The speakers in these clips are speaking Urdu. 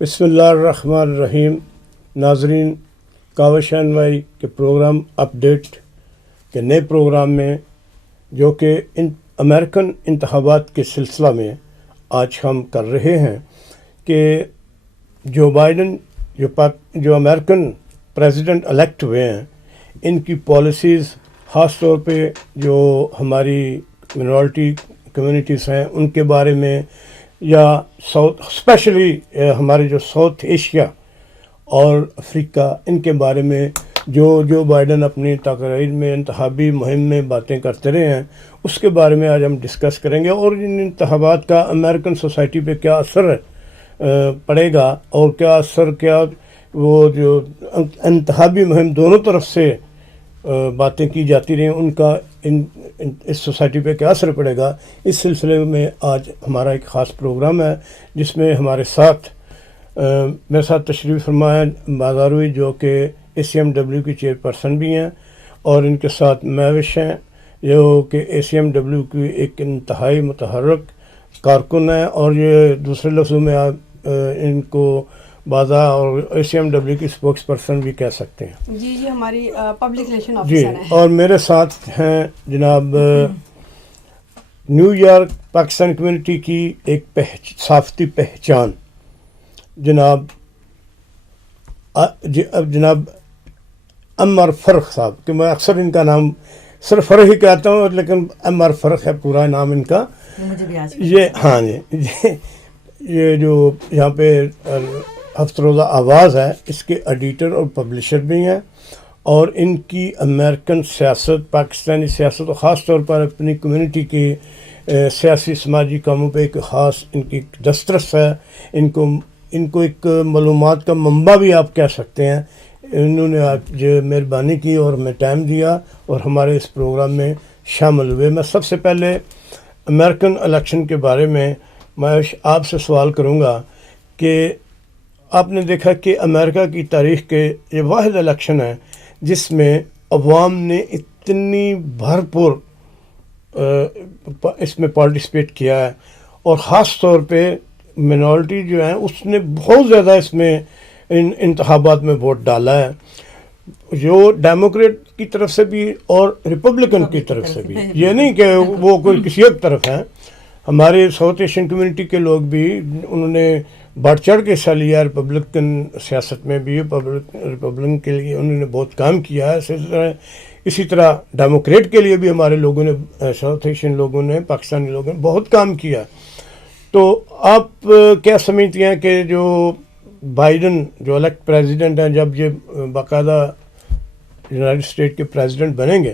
بسم اللہ الرحمن الرحیم. ناظرین، کاوش بھائی کے پروگرام اپڈیٹ کے نئے پروگرام میں، جو کہ امریکن انتخابات کے سلسلہ میں آج ہم کر رہے ہیں کہ جو بائیڈن جو امریکن پریزیڈنٹ الیکٹ ہوئے ہیں، ان کی پالیسیز خاص طور پہ جو ہماری منورٹی کمیونٹیز ہیں ان کے بارے میں، یا اسپیشلی ہمارے جو ساؤتھ ایشیا اور افریقہ، ان کے بارے میں جو بائیڈن اپنی تقریر میں انتخابی مہم میں باتیں کرتے رہے ہیں، اس کے بارے میں آج ہم ڈسکس کریں گے، اور ان انتخابات کا امریکن سوسائٹی پہ کیا اثر پڑے گا، اور کیا اثر، کیا وہ جو انتخابی مہم دونوں طرف سے باتیں کی جاتی رہیں، ان کا اس سوسائٹی پہ کیا اثر پڑے گا. اس سلسلے میں آج ہمارا ایک خاص پروگرام ہے، جس میں ہمارے ساتھ میرے ساتھ تشریف فرما ہے بازاروی، جو کہ ACMW کی چیئرپرسن بھی ہیں، اور ان کے ساتھ مہوش ہیں، جو کہ ACMW کی ایک انتہائی متحرک کارکن ہے، اور یہ دوسرے لفظوں میں آپ ان کو بازا اور ACMW کی اسپوکس پرسن بھی کہہ سکتے ہیں. جی ہماری پبلک ریلیشن جی، آفیسر ہیں. اور میرے ساتھ ہیں جناب نیو یارک پاکستان کمیونٹی کی ایک صحافتی پہچان، جناب عمر فرق صاحب، کہ میں اکثر ان کا نام صرف فرق ہی کہتا ہوں، لیکن عمر فرق ہے پورا نام ان کا. یہ جو یہاں پہ ہفتہ روزہ آواز ہے، اس کے ایڈیٹر اور پبلشر بھی ہیں، اور ان کی امریکن سیاست، پاکستانی سیاست، اور خاص طور پر اپنی کمیونٹی کی سیاسی سماجی کاموں پہ ایک خاص ان کی دسترس ہے. ان کو ایک معلومات کا منبع بھی آپ کہہ سکتے ہیں. انہوں نے آج مہربانی کی اور ہمیں ٹائم دیا اور ہمارے اس پروگرام میں شامل ہوئے. میں سب سے پہلے امریکن الیکشن کے بارے میں میں آپ سے سوال کروں گا کہ آپ نے دیکھا کہ امریکہ کی تاریخ کے یہ واحد الیکشن ہے جس میں عوام نے اتنی بھرپور اس میں پارٹیسپیٹ کیا ہے، اور خاص طور پہ منورٹی جو ہیں اس نے بہت زیادہ اس میں ان انتخابات میں ووٹ ڈالا ہے، جو ڈیموکریٹ کی طرف سے بھی اور ریپبلکن کی طرف سے بھی. یہ نہیں کہ وہ کوئی کسی ایک طرف ہیں. ہمارے ساؤتھ ایشین کمیونٹی کے لوگ بھی انہوں نے بڑھ چڑھ کے حصہ لیا ریپبلکن سیاست میں بھی. ریپبلکن کے لیے انہوں نے بہت کام کیا ہے. اسی طرح ڈیموکریٹ کے لیے بھی ہمارے لوگوں نے، ساؤتھ ایشین لوگوں نے، پاکستانی لوگوں نے بہت کام کیا. تو آپ کیا سمجھتی ہیں کہ جو بائیڈن جو الیکٹ پریزیڈنٹ ہیں، جب یہ باقاعدہ یونائٹڈ اسٹیٹ کے پریزیڈنٹ بنیں گے،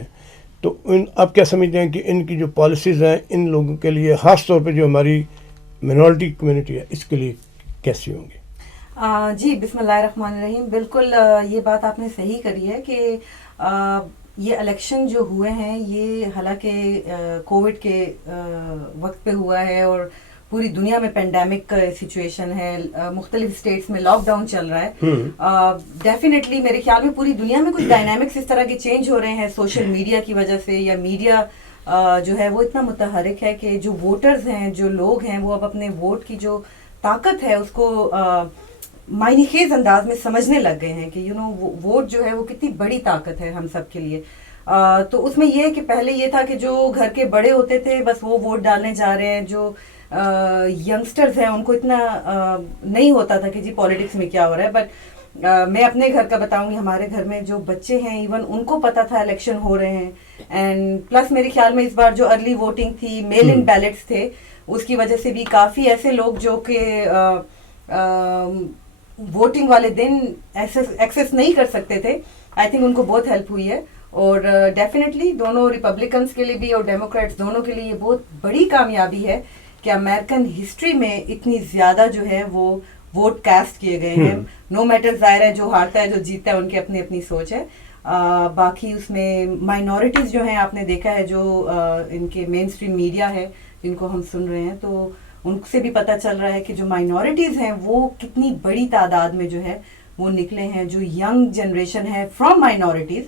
تو آپ کیا سمجھتے ہیں کہ ان کی جو پالیسیز ہیں ان لوگوں کے لیے، خاص طور پہ جو ہماری منورٹی کمیونٹی ہے، اس کے لیے کیسی ہوں گی؟ جی بسم اللہ الرحمن الرحیم. بالکل یہ بات آپ نے صحیح کری ہے کہ یہ الیکشن جو ہوئے ہیں یہ حالانکہ کووڈ کے وقت پہ ہوا ہے، اور پوری دنیا میں پینڈیمک کا سچویشن ہے، مختلف اسٹیٹس میں لاک ڈاؤن چل رہا ہے. ڈیفینیٹلی میرے خیال میں پوری دنیا میں کچھ ڈائنامکس اس طرح کے چینج ہو رہے ہیں سوشل میڈیا کی وجہ سے، یا میڈیا جو ہے وہ اتنا متحرک ہے کہ جو ووٹرز ہیں، جو لوگ ہیں، وہ اب اپنے ووٹ کی جو طاقت ہے اس کو معنی خیز انداز میں سمجھنے لگ گئے ہیں کہ ووٹ جو ہے وہ کتنی بڑی طاقت ہے ہم سب کے لیے. تو اس میں یہ ہے کہ پہلے یہ تھا کہ جو گھر کے بڑے ہوتے تھے بس وہ ووٹ ڈالنے جا رہے ہیں، جو ینگسٹرز ہیں ان کو اتنا نہیں ہوتا تھا کہ جی پولیٹکس میں کیا ہو رہا ہے. بٹ میں اپنے گھر کا بتاؤں گی، ہمارے گھر میں جو بچے ہیں ایون ان کو پتا تھا الیکشن ہو رہے ہیں. اینڈ پلس میرے خیال میں اس بار جو ارلی ووٹنگ تھی، میل ان بیلٹس تھے، اس کی وجہ سے بھی کافی ایسے لوگ جو کہ ووٹنگ والے دن ایکسیس نہیں کر سکتے تھے، آئی تھنک ان کو بہت ہیلپ ہوئی ہے. اور ڈیفینیٹلی دونوں ریپبلکنس کے لیے بھی اور ڈیموکریٹس دونوں کے لیے یہ بہت بڑی کامیابی ہے کہ امریکن ہسٹری میں اتنی زیادہ جو ہے وہ ووٹ کاسٹ کیے گئے ہیں. نو میٹر، ظاہر ہے جو ہارتا ہے جو جیتتا ہے ان کی اپنی اپنی سوچ ہے. باقی اس میں مائنورٹیز جو ہیں آپ نے دیکھا ہے، جو ان کے مین اسٹریم میڈیا ہے جن کو ہم سن رہے ہیں، تو ان سے بھی پتہ چل رہا ہے کہ جو مائنورٹیز ہیں وہ کتنی بڑی تعداد میں جو ہے وہ نکلے ہیں. جو ینگ جنریشن ہے فرام مائنورٹیز،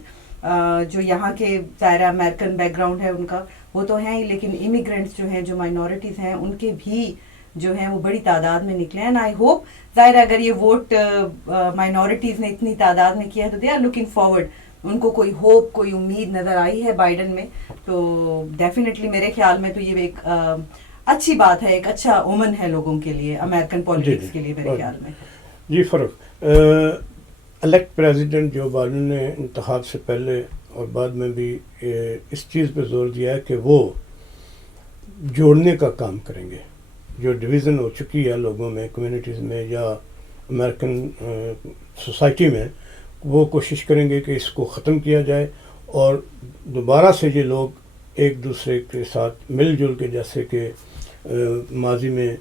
جو یہاں کے ظاہر امریکن بیک گراؤنڈ ہے ان کا وہ تو ہیں ہی، لیکن امیگرینٹس جو ہیں، جو مائنورٹیز ہیں، ان کے بھی جو ہیں وہ بڑی تعداد میں نکلے ہیں. آئی ہوپ ظاہر ہے اگر یہ ووٹ مائنورٹیز نے اتنی تعداد میں کیا ہے تو دے آر لوکنگ فارورڈ, ان کو کوئی ہوپ کوئی امید نظر آئی ہے بائیڈن میں, تو ڈیفینیٹلی میرے خیال میں تو یہ ایک اچھی بات ہے, ایک اچھا اومن ہے لوگوں کے لیے, امریکن پالیٹکس کے لیے میرے خیال میں. جی فروخ, الیکٹ پریزیڈنٹ جو بائیڈن نے انتخاب سے پہلے اور بعد میں بھی اس چیز پہ زور دیا ہے کہ وہ جوڑنے کا کام کریں گے. جو ڈویژن ہو چکی ہے لوگوں میں, کمیونٹیز میں یا امریکن سوسائٹی میں, وہ کوشش کریں گے کہ اس کو ختم کیا جائے اور دوبارہ سے یہ لوگ ایک دوسرے کے ساتھ مل جل کے, جیسے کہ ماضی میں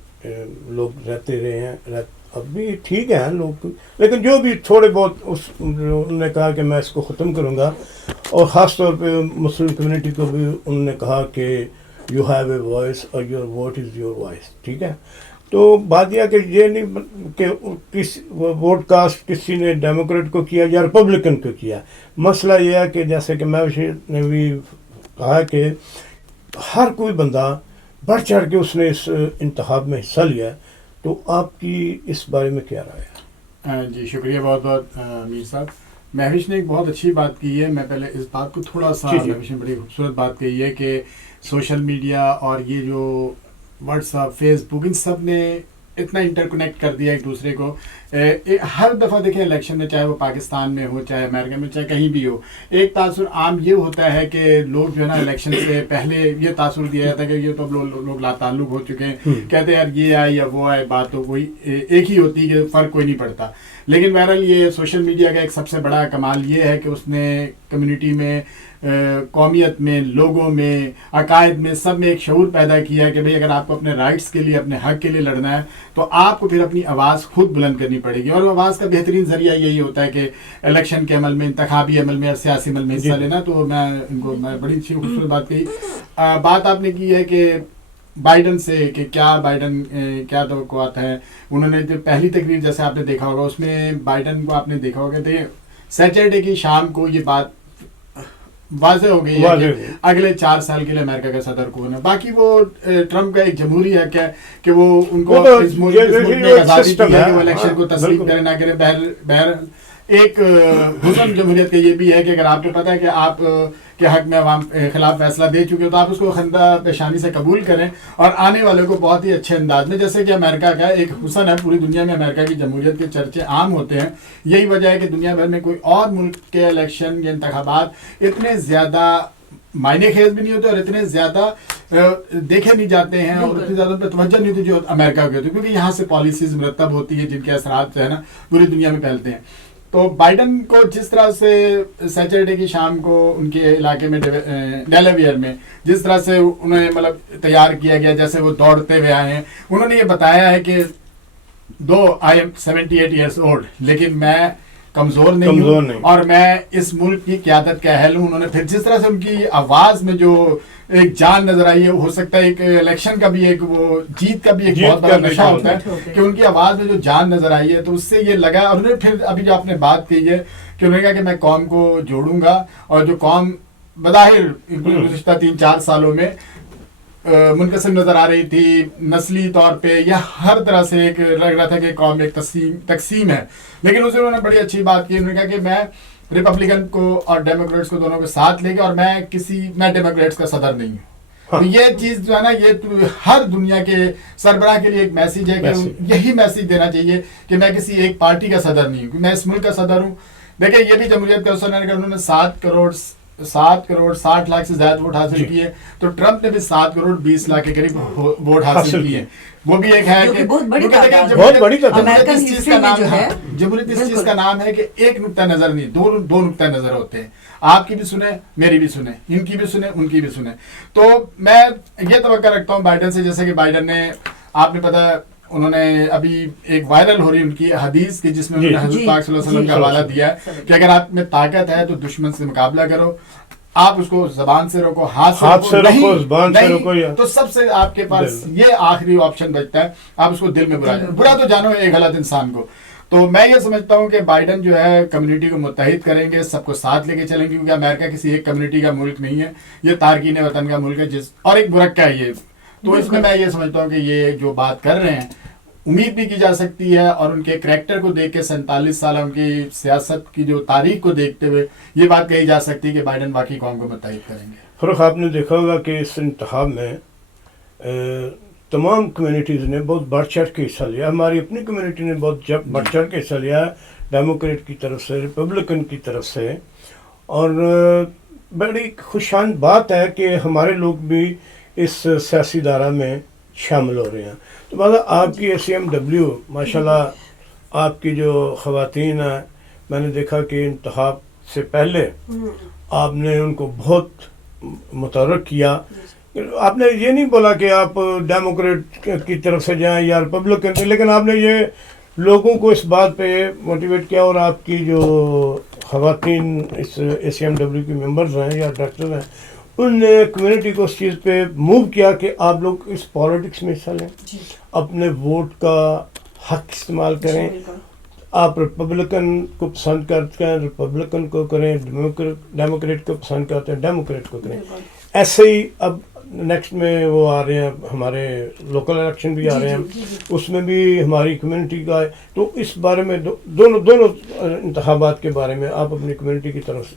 لوگ رہتے رہے ہیں, اب بھی ٹھیک ہیں لوگ, لیکن جو بھی تھوڑے بہت انہوں نے کہا کہ میں اس کو ختم کروں گا. اور خاص طور پہ مسلم کمیونٹی کو بھی انہوں نے کہا کہ یو ہیو اے وائس اور your vote is your voice. ٹھیک ہے, تو بات یہ کہ یہ نہیں کہ ووٹ کاسٹ کسی نے ڈیموکریٹ کو کیا یا ریپبلکن کو کیا. مسئلہ یہ ہے کہ جیسے کہ میں نے بھی کہا کہ ہر کوئی بندہ بڑھ چڑھ کے اس نے اس انتخاب میں حصہ لیا. تو آپ کی اس بارے میں کیا رائے ہے؟ جی شکریہ بہت بہت میر صاحب. مہوش نے ایک بہت اچھی بات کی ہے. میں پہلے اس بات کو تھوڑا سا, مہوش نے بڑی خوبصورت بات کہی ہے کہ سوشل میڈیا اور یہ جو واٹس ایپ, فیس بک, ان سب نے اتنا انٹر کنیکٹ کر دیا ایک دوسرے کو. ہر دفعہ دیکھیں الیکشن میں, چاہے وہ پاکستان میں ہو, چاہے امریکہ میں, چاہے کہیں بھی ہو, ایک تاثر عام یہ ہوتا ہے کہ لوگ جو ہے نا الیکشن سے پہلے یہ تاثر دیا جاتا ہے کہ یہ تو لوگ لا تعلق ہو چکے ہیں, کہتے ہیں یار یہ آئے یا وہ آئے, بات تو کوئی ایک ہی ہوتی ہے کہ فرق کوئی نہیں پڑتا. لیکن بہرحال یہ سوشل میڈیا کا ایک سب سے بڑا کمال یہ ہے کہ اس نے کمیونٹی میں, قومیت میں, لوگوں میں, عقائد میں, سب میں ایک شعور پیدا کیا ہے کہ بھئی اگر آپ کو اپنے رائٹس کے لیے, اپنے حق کے لیے لڑنا ہے تو آپ کو پھر اپنی آواز خود بلند کرنی پڑے گی. اور آواز کا بہترین ذریعہ یہی ہوتا ہے کہ الیکشن کے عمل میں, انتخابی عمل میں اور سیاسی عمل میں حصہ لینا. تو میں بڑی اچھی خوبصورت بات کہی. بات آپ نے کی ہے کہ بائیڈن سے کہ بائیڈن کیا توقعات ہیں. انہوں نے جو پہلی تقریر جیسے آپ نے دیکھا ہوگا اس میں بائیڈن کو آپ نے دیکھا ہوگا کہ سیٹرڈے کی شام کو یہ بات واضح ہو گئی ہے کہ اگلے 4 سال کے لیے امریکہ کا صدر کون ہے. باقی وہ ٹرمپ کا ایک جمہوری حق ہے کہ وہ ان کو اس ملک میں آزادی دی ہے کہ وہ الیکشن کو تسلیم کرے نہ کرے. بہر ایک حسن جمہوریت کا یہ بھی ہے کہ اگر آپ کو پتہ ہے کہ آپ کے حق میں عوام خلاف فیصلہ دے چکے ہو تو آپ اس کو خندہ پیشانی سے قبول کریں اور آنے والوں کو بہت ہی اچھے انداز میں, جیسے کہ امریکہ کا ایک حسن ہے, پوری دنیا میں امریکہ کی جمہوریت کے چرچے عام ہوتے ہیں. یہی وجہ ہے کہ دنیا بھر میں کوئی اور ملک کے الیکشن یا انتخابات اتنے زیادہ معنی خیز بھی نہیں ہوتے اور اتنے زیادہ دیکھے نہیں جاتے ہیں اور اتنی زیادہ پہ توجہ نہیں ہوتی جو امریکہ کے ہوتے, کیونکہ یہاں سے پالیسیز مرتب ہوتی ہیں جن کے اثرات جو ہے نا پوری دنیا میں پھیلتے ہیں. تو بائیڈن کو جس طرح سے سیٹرڈے کی شام کو ان کے علاقے میں ڈیلاویئر میں جس طرح سے انہیں مطلب تیار کیا گیا, جیسے وہ دوڑتے ہوئے آئے ہیں, انہوں نے یہ بتایا ہے کہ دو آئی ایم 78 ایئرس اولڈ لیکن میں کمزور نہیں ہوں اور میں اس ملک کی قیادت کا اہل ہوں. انہوں نے پھر جس طرح سے ان کی آواز میں جو ایک جان نظر آئی ہے, ہو سکتا ہے ایک الیکشن کا بھی ایک وہ جیت کا بھی ایک بہت بڑا نشہ ہوتا ہے کہ ان کی آواز میں جو جان نظر آئی ہے, تو اس سے یہ لگا. اور انہوں نے پھر ابھی جو آپ نے بات کہی ہے کہ انہوں نے کہا کہ میں قوم کو جوڑوں گا, اور جو قوم بظاہر گزشتہ 3-4 سالوں میں منقسم نظر آ رہی تھی نسلی طور پہ یا ہر طرح سے, ایک لگ رہا تھا کہ قوم ایک تقسیم ہے, لیکن اس انہوں نے بڑی اچھی بات کی. انہوں نے کہا کہ میں ریپبلکن کو اور ڈیموکریٹس کو دونوں کو ساتھ لے کے, اور میں ڈیموکریٹس کا صدر نہیں ہوں. تو یہ چیز جو ہے نا یہ ہر دنیا کے سربراہ کے لیے ایک میسیج ہے کہ یہی میسیج دینا چاہیے کہ میں کسی ایک پارٹی کا صدر نہیں ہوں, میں اس ملک کا صدر ہوں. دیکھیں یہ بھی جمہوریت کا حصہ ہے کہ انہوں نے 7 کروڑ 60 لاکھ سے زیادہ ووٹ حاصل کیے, تو ٹرمپ نے بھی 7 کروڑ 20 لاکھ کے قریب ووٹ حاصل کیے. وہ بھی ایک ہے کہ جمہوریت اس چیز کا نام ہے کہ ایک نقطہ نظر نہیں, دو نقطہ نظر ہوتے ہیں. آپ کی بھی سنیں, میری بھی سنیں, ان کی بھی سنیں, ان کی بھی سنیں. تو میں یہ توقع رکھتا ہوں بائیڈن سے, جیسے کہ بائیڈن نے, آپ نے پتا انہوں نے ابھی ایک وائرل ہو رہی ان کی حدیث کی جس میں انہوں نے حضرت پاک صلی اللہ علیہ وسلم کا حوالہ دیا ہے کہ اگر آپ میں طاقت ہے تو دشمن سے مقابلہ کرو, آپ اس کو زبان سے روکو, ہاتھ سے روکو, زبان سے روکو, تو سب سے آپ کے پاس یہ آخری آپشن بچتا ہے, آپ اس کو دل میں برا تو جانو ایک غلط انسان کو. تو میں یہ سمجھتا ہوں کہ بائیڈن جو ہے کمیونٹی کو متحد کریں گے, سب کو ساتھ لے کے چلیں گے, کیونکہ امریکہ کسی ایک کمیونٹی کا ملک نہیں ہے, یہ تارکین وطن کا ملک ہے. اور ایک برقع ہے, یہ تو اس میں یہ سمجھتا ہوں کہ یہ جو بات کر رہے ہیں امید بھی کی جا سکتی ہے، اور ان کے کریکٹر کو دیکھ کے 47 سال ان کی سیاست کی جو تاریخ کو دیکھتے ہوئے یہ بات کہی جا سکتی ہے کہ بائیڈن واقعی قوم کو متحد کریں گے۔ فروخ، آپ نے دیکھا ہوگا کہ اس انتخاب میں تمام کمیونٹیز نے بہت بڑھ چڑھ کے حصہ لیا. ہماری اپنی کمیونٹی نے بہت بڑھ چڑھ کے حصہ لیا، ڈیموکریٹ کی طرف سے، ریپبلکن کی طرف سے. اور بڑی خوشان بات ہے کہ ہمارے لوگ بھی اس سیاسی دائرہ میں شامل ہو رہے ہیں. تو بعض آپ کی ACMW ماشاء اللہ آپ کی جو خواتین ہیں، میں نے دیکھا کہ انتخاب سے پہلے آپ نے ان کو بہت متحرک کیا. آپ نے یہ نہیں بولا کہ آپ ڈیموکریٹ کی طرف سے جائیں یا ریپبلکن کی، لیکن آپ نے یہ لوگوں کو اس بات پہ موٹیویٹ کیا. اور آپ کی جو خواتین اس ACMW کی ممبرز ہیں یا ڈائریکٹر ہیں، ان نے کمیونٹی کو اس چیز پہ موو کیا کہ آپ لوگ اس پالیٹکس میں حصہ لیں، اپنے ووٹ کا حق استعمال کریں. آپ ریپبلکن کو پسند کرتے ہیں ریپبلکن کو کریں، ڈیموکریٹ کو پسند کرتے ہیں ڈیموکریٹ کو کریں. ایسے ہی اب نیکسٹ میں وہ آ رہے ہیں، ہمارے لوکل الیکشن بھی آ رہے ہیں، اس میں بھی ہماری کمیونٹی کا ہے. تو اس بارے میں دونوں انتخابات کے بارے میں آپ اپنی کمیونٹی کی طرف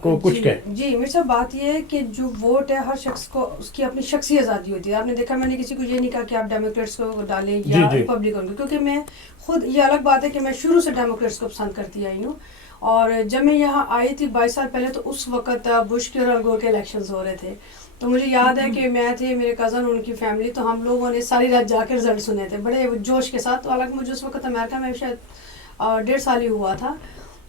کو کچھ کہیں. جی میرے صاحب بات یہ ہے کہ جو ووٹ ہے ہر شخص کو اس کی اپنی شخصی آزادی ہوتی ہے. آپ نے دیکھا میں نے کسی کو یہ نہیں کہا کہ آپ ڈیموکریٹس کو ڈالیں یا ریپبلکن کو، کیونکہ میں خود یہ الگ بات ہے کہ میں شروع سے ڈیموکریٹس کو پسند کرتی آئی ہوں. اور جب میں یہاں آئی تھی 22 سال پہلے، تو اس وقت بش کے اور الگور کے الیکشنز ہو رہے تھے. تو مجھے یاد ہے کہ میں تھے، میرے کزن، ان کی فیملی، تو ہم لوگوں نے ساری رات جا کے رزلٹ سنے تھے بڑے جوش کے ساتھ. تو حالانکہ مجھے اس وقت امریکہ میں شاید 1.5 سال ہی ہوا تھا.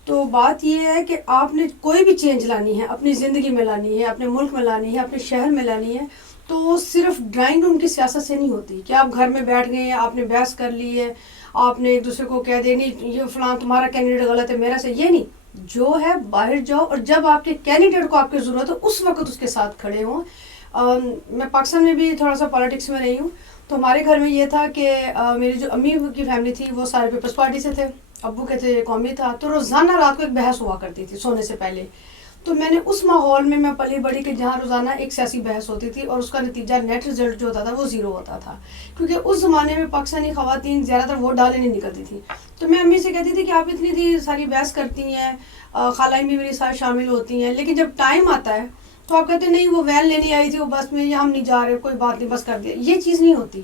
تو بات یہ ہے کہ آپ نے کوئی بھی چینج لانی ہے، اپنی زندگی میں لانی ہے، اپنے ملک میں لانی ہے، اپنے شہر میں لانی ہے، تو صرف ڈرائنگ روم کی سیاست سے نہیں ہوتی کہ آپ گھر میں بیٹھ گئے ہیں، آپ نے بحث کر لی ہے، آپ نے ایک دوسرے کو کہہ دیا نہیں یہ فلاں تمہارا کینڈیڈیٹ غلط ہے میرا سے. یہ نہیں، جو ہے باہر جاؤ، اور جب آپ کے کینڈیڈیٹ کو آپ کی ضرورت ہو اس وقت اس کے ساتھ کھڑے ہوں. میں پاکستان میں بھی تھوڑا سا پالیٹکس میں رہی ہوں. تو ہمارے گھر میں یہ تھا کہ میری جو امی کی فیملی تھی وہ سارے پیپلز پارٹی سے تھے، ابو کے تھے قومی تھا. تو روزانہ رات کو ایک بحث ہوا کرتی تھی سونے سے پہلے. تو میں نے اس ماحول میں پلی بڑی کہ جہاں روزانہ ایک سیاسی بحث ہوتی تھی اور اس کا نتیجہ نیٹ رزلٹ جو ہوتا تھا وہ 0 ہوتا تھا. کیونکہ اس زمانے میں پاکستانی خواتین زیادہ تر ووٹ ڈالنے نہیں نکلتی تھی. تو میں امی سے کہتی تھی کہ آپ اتنی ساری بحث کرتی ہیں، خالائیں بھی میری ساتھ شامل ہوتی ہیں، لیکن جب ٹائم آتا ہے تو آپ کہتے ہیں نہیں وہ وین لینے آئی تھی وہ بس میں، یا ہم نہیں جا رہے، کوئی بات نہیں، بس کر دیا. یہ چیز نہیں ہوتی.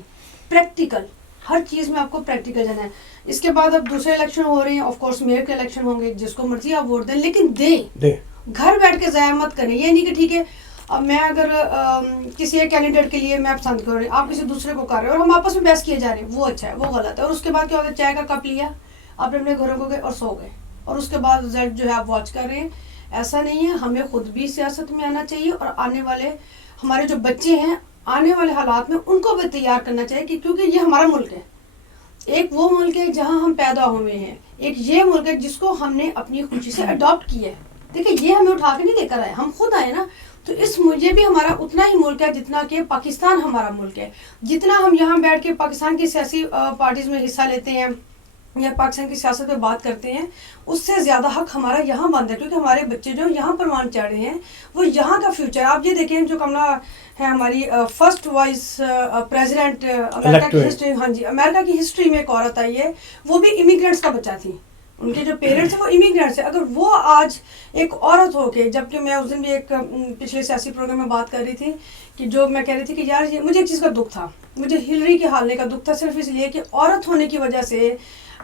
پریکٹیکل ہر چیز میں آپ کو پریکٹیکل جانا ہے. اس کے بعد اب دوسرے الیکشن ہو رہے ہیں، آف کورس میئر کے الیکشن ہوں گے، جس کو مرضی آپ ووٹ دیں، لیکن دیں. گھر بیٹھ کے ضائع مت کریں. یہ نہیں کہ ٹھیک ہے اب میں اگر کسی ایک کینڈیڈیٹ کے لیے میں پسند کر رہی ہوں، آپ کسی دوسرے کو کر رہے ہیں اور ہم آپس میں بحث کیے جا رہے ہیں، وہ اچھا ہے وہ غلط ہے. اور اس کے بعد کیا ہوتا ہے، چائے کا کپ لیا، آپ اپنے گھروں کو گئے اور سو گئے، اور اس کے بعد رزلٹ جو ہے آپ واچ کر رہے ہیں. ایسا نہیں ہے. ہمیں خود بھی سیاست میں آنا چاہیے، اور آنے والے ہمارے جو بچے ہیں آنے والے حالات میں ان کو بھی تیار کرنا چاہیے، کیونکہ یہ ہمارا ملک ہے. ایک وہ ملک ہے جہاں ہم پیدا ہوئے ہیں، ایک یہ ملک ہے جس کو ہم نے اپنی خوشی سے اڈاپٹ کیا ہے. دیکھیں یہ ہمیں اٹھا کے نہیں لے کر آئے، ہم خود آئے نا. تو یہ بھی ہمارا اتنا ہی ملک ہے جتنا کہ پاکستان ہمارا ملک ہے. جتنا ہم یہاں بیٹھ کے پاکستان کی سیاسی پارٹیز میں حصہ لیتے ہیں یا پاکستان کی سیاست پہ بات کرتے ہیں، اس سے زیادہ حق ہمارا یہاں بند ہے، کیونکہ ہمارے بچے جو یہاں پروان چڑھ رہے ہیں وہ یہاں کا فیوچر. آپ یہ دیکھیں جو کملا ہے ہماری فرسٹ وائس پریزیڈنٹ امریکہ کی ہسٹری، ہاں جی امریکہ کی ہسٹری میں ایک عورت آئی ہے، وہ بھی امیگرینٹس کا بچہ تھی. ان کے جو پیرنٹس ہیں وہ امیگرینٹس ہیں. اگر وہ آج ایک عورت ہو کے، جبکہ میں اس دن بھی ایک پچھلے سیاسی پروگرام میں بات کر رہی تھی کہ جو میں کہہ رہی تھی کہ یار یہ مجھے ایک چیز کا دکھ تھا، مجھے ہلری کے حالنے کا دکھ تھا، صرف اس لیے کہ عورت ہونے کی وجہ سے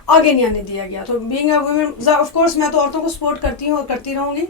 آگے نہیں آنے دیا گیا. تو being a woman of course میں تو عورتوں کو سپورٹ کرتی ہوں اور کرتی رہوں گی.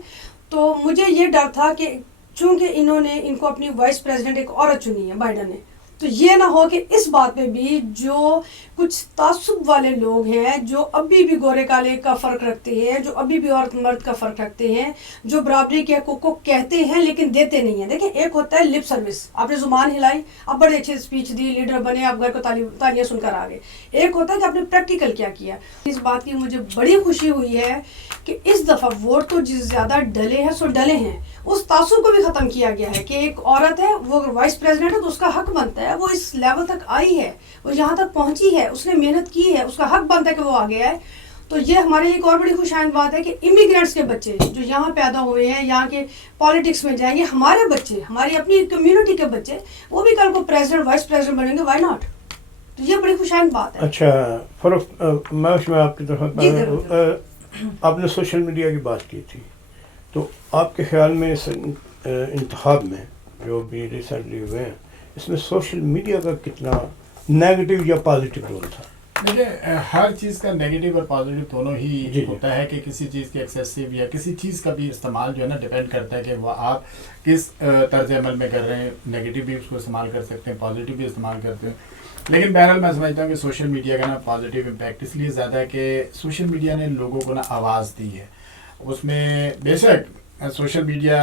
تو مجھے یہ ڈر تھا کہ چونکہ انہوں نے ان کو اپنی وائس پریزیڈنٹ ایک عورت چنی ہے بائیڈن نے، تو یہ نہ ہو کہ اس بات پہ بھی جو کچھ تعصب والے لوگ ہیں، جو ابھی بھی گورے کالے کا فرق رکھتے ہیں، جو ابھی بھی عورت مرد کا فرق رکھتے ہیں، جو برابری کے حقوق کو کہتے ہیں لیکن دیتے نہیں ہیں. دیکھیں ایک ہوتا ہے لپ سروس، آپ نے زبان ہلائی، آپ بڑے اچھے اسپیچ دی، لیڈر بنے، آپ گھر کو تالیاں سن کر آ گئے. ایک ہوتا ہے کہ آپ نے پریکٹیکل کیا کیا. اس بات کی مجھے بڑی خوشی ہوئی ہے کہ اس دفعہ ووٹ تو جس زیادہ ڈلے ہیں سو ڈلے ہیں. اس تعصب کو بھی ختم کیا گیا ہے کہ ایک عورت ہے وہ وائس پریزیڈنٹ ہے تو اس کا حق بنتا ہے، وہ اس لیول تک آئی ہے، وہ یہاں تک پہنچی ہے، اس نے محنت کی ہے، اس کا حق بنتا ہے کہ وہ آگے آئے. تو یہ ہمارے لیے ایک اور بڑی خوشائند بات ہے کہ امیگرینٹس کے بچے جو یہاں پیدا ہوئے ہیں، یہاں کے پالیٹکس میں جائیں گے، ہمارے بچے، ہماری اپنی کمیونٹی کے بچے، وہ بھی کل کو پریزیڈنٹ وائس پریزیڈنٹ بنیں گے. Why not? تو یہ بڑی خوشائند بات ہے. اچھا فروخت، میں اس میں آپ کی طرف آپ نے سوشل میڈیا کی بات کی تھی، تو آپ کے خیال میں اس انتخاب میں جو بھی ریسنٹلی ہوئے ہیں، اس میں سوشل میڈیا کا کتنا نیگیٹو یا پازیٹیو رول تھا؟ دیکھیں ہر چیز کا نیگیٹو اور پازیٹیو دونوں ہی جی ہوتا ہے کہ کسی چیز کی ایکسیسو یا کسی چیز کا بھی استعمال جو ہے نا ڈیپینڈ کرتا ہے کہ وہ آپ کس طرز عمل میں کر رہے ہیں. نیگیٹو بھی اس کو استعمال کر سکتے ہیں، پازیٹیو بھی استعمال کرتے ہیں. لیکن بہرحال میں سمجھتا ہوں کہ سوشل میڈیا کا نا پازیٹیو امپیکٹ اس لیے زیادہ ہے کہ سوشل میڈیا نے لوگوں کو نا آواز دی ہے. اس میں بے شک سوشل میڈیا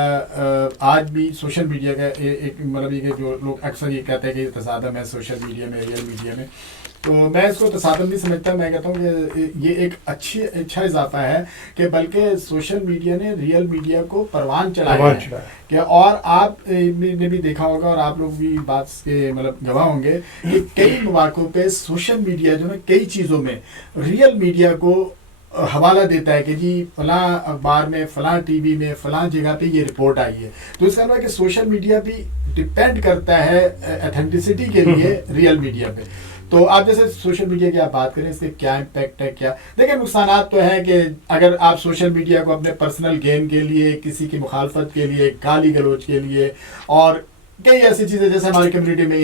آج بھی سوشل میڈیا کا ایک مطلب یہ کہ جو لوگ اکثر یہ کہتے ہیں کہ تصادم ہے سوشل میڈیا میں، ریئل میڈیا میں، تو میں اس کو تصادم نہیں سمجھتا. میں کہتا ہوں کہ یہ ایک اچھا اضافہ ہے کہ بلکہ سوشل میڈیا نے ریئل میڈیا کو پروان چڑھایا ہے کہ اور آپ نے بھی دیکھا ہوگا اور آپ لوگ بھی بات کے مطلب گواہ ہوں گے کہ کئی مواقعوں پہ سوشل میڈیا جو ہے کئی چیزوں میں ریئل میڈیا کو حوالہ دیتا ہے کہ جی فلاں اخبار میں، فلاں ٹی وی میں، فلاں جگہ پہ یہ رپورٹ آئی ہے. تو اس کا مطلب ہے کہ سوشل میڈیا بھی ڈپینڈ کرتا ہے اتھینٹسٹی کے لیے ریئل میڈیا پہ. تو آپ جیسے سوشل میڈیا کی آپ بات کریں اس کے کیا امپیکٹ ہے، کیا دیکھیں نقصانات تو ہیں کہ اگر آپ سوشل میڈیا کو اپنے پرسنل گین کے لیے، کسی کی مخالفت کے لیے، گالی گلوچ کے لیے اور کئی ایسی چیزیں جیسے ہماری کمیونٹی میں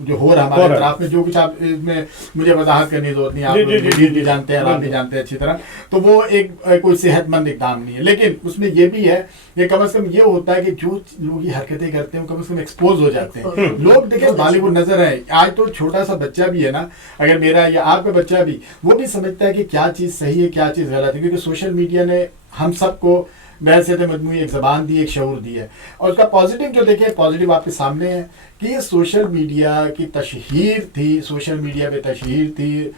جو ہو رہا ہمارے اطراف میں، جو کچھ آپ اس میں مجھے وضاحت کرنے کی ضرورت نہیں، آپ بھی جانتے ہیں، آپ بھی جانتے ہیں اچھی طرح. تو وہ ایک کوئی صحت مند اقدام نہیں ہے. لیکن اس میں یہ بھی ہے کہ کم از کم یہ ہوتا ہے کہ جو لوگ یہ حرکتیں کرتے ہیں وہ کم از کم ایکسپوز ہو جاتے ہیں. لوگ دیکھیں بالی ووڈ نظر ہے، آج تو چھوٹا سا بچہ بھی ہے نا، اگر میرا یا آپ کا بچہ بھی، وہ بھی سمجھتا ہے کہ کیا چیز صحیح ہے کیا چیز غلط ہے، کیونکہ سوشل میڈیا نے ہم سب کو بحیثیت مجموعی ایک زبان دی، ایک شعور دی ہے. اور اس کا پازیٹیو جو دیکھیں، پازیٹیو آپ کے سامنے ہے کہ یہ سوشل میڈیا کی تشہیر تھی، سوشل میڈیا پہ تشہیر تھی.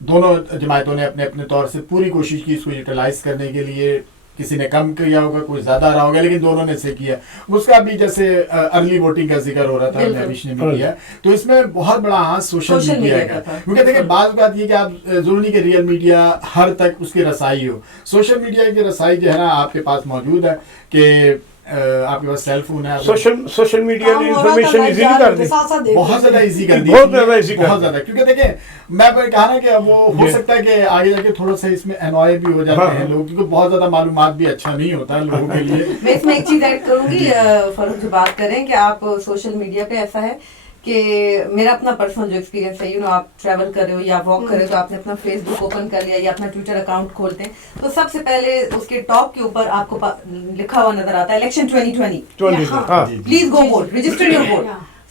دونوں جماعتوں نے اپنے اپنے طور سے پوری کوشش کی اس کو یوٹیلائز کرنے کے لیے. کسی نے کم کیا ہوگا، کوئی زیادہ رہا ہوگا، لیکن دونوں نے اسے کیا. اس کا بھی جیسے ارلی ووٹنگ کا ذکر ہو رہا تھا، مہوش نے بھی کیا، تو اس میں بہت بڑا ہاتھ سوشل میڈیا کا. کیونکہ دیکھیں بعض بات یہ کہ آپ ضروری نہیں کہ ریئل میڈیا ہر تک اس کی رسائی ہو. سوشل میڈیا کی رسائی جو ہے نا آپ کے پاس موجود ہے کہ آپ کے پاس سیل فون ہے. سوشل میڈیا نے انفارمیشن ایزی کر دی، بہت زیادہ ایزی کر دی، بہت زیادہ ایزی کر دی. کیونکہ دیکھیں میں کہا نا کہ وہ ہو سکتا ہے کہ آگے جا کے تھوڑا سا اس میں انوائے بھی ہو جاتے ہیں لوگ، کیونکہ بہت زیادہ معلومات بھی اچھا نہیں ہوتا ہے لوگوں کے لیے. میں اس میں ایک چیز ایڈ کروں گی، فاروق جو بات کریں کہ آپ سوشل میڈیا پہ ایسا ہے کہ میرا اپنا پرسنل جو ایکسپیرینس ہے، آپ ٹریول کر رہے ہو یا واک کر رہے ہو تو آپ نے اپنا فیس بک اوپن کر لیا یا اپنا ٹویٹر اکاؤنٹ کھولتے ہیں تو سب سے پہلے اس کے ٹاپ کے اوپر آپ کو لکھا ہوا نظر آتا ہے election 2020، please go vote, register your vote.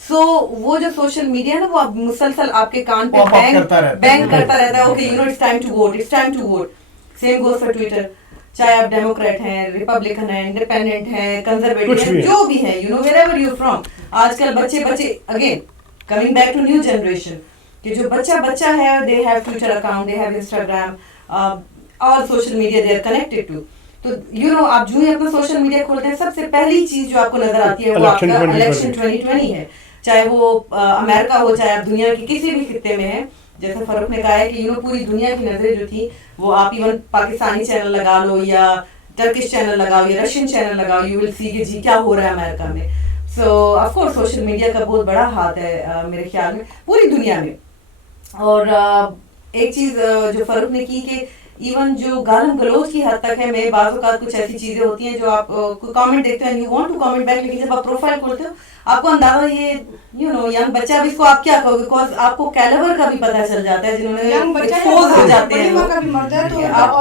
So وہ جو سوشل میڈیا ہے نا، وہ مسلسل آپ کے کان پہ بینگ کرتا رہتا ہے، okay it's time to vote, it's time to vote. Same goes for Twitter, چاہے آپ ڈیموکریٹ ہیں، ریپبلکن ہیں، انڈیپینڈنٹ ہیں، کنزرویٹو ہیں، جو بھی ہیں، ویئر ایور یو فرام. آج کل بچے again coming back to new generation کہ جو بچہ ہے they have Twitter account, they have Instagram اور social media they are connected to. تو آپ جو ہی اپنا سوشل میڈیا کھولتے ہیں سب سے پہلی چیز جو آپ کو نظر آتی ہے وہ آپ کا الیکشن 2020 ہے. چاہے وہ امریکہ ہو، چاہے آپ دنیا کے کسی بھی خطے میں ہیں. جیسے فاروق نے کہا ہے کہ پوری دنیا کی نظریں جو تھی وہ آپ ایون پاکستانی چینل لگا لو یا ٹرکش چینل لگاؤ یا رشین چینل لگاؤ، یو ول سی کہ جی کیا ہو رہا ہے امریکہ میں. So of course social media کا بہت بڑا ہاتھ ہے میرے خیال میں پوری دنیا میں. اور ایک چیز جو فاروق نے کی کہ ایون جو گالم گلوچ کی حد تک ہے، میں بعض اوقات کچھ ایسی چیزیں ہوتی ہیں جو آپ کامنٹ دیکھتے ہیں، you want to comment back, لیکن جب آپ پروفائل کھولتے ہو آپ کو اندازہ یہ ینگ بچہ بھی اس کو آپ کیا کہو گے، بیکاز آپ کو کیلیبر کا بھی پتہ چل جاتا ہے، جنہوں نے ایکسپوز ہو جاتے ہیں آپ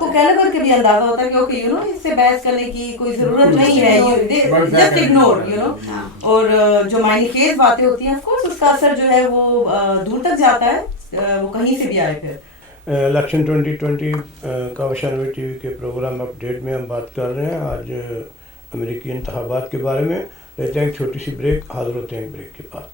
کو کیلیبر کا بھی اندازہ ہوتا ہے کہ اوکے اس سے بحث کرنے کی کوئی ضرورت نہیں ہے، جسٹ اگنور اور جو مائنڈ خیز باتیں ہوتی ہیں آف کورس اس کا اثر جو ہے وہ دور تک جاتا ہے، وہ کہیں سے بھی آئے. پھر الیکشن 2020 کاوش انوی ٹی وی کے پروگرام اپڈیٹ میں ہم بات کر رہے ہیں آج امریکی انتخابات کے بارے میں. لیتے ہیں ایک چھوٹی سی بریک، حاضر ہوتے ہیں بریک کے بعد.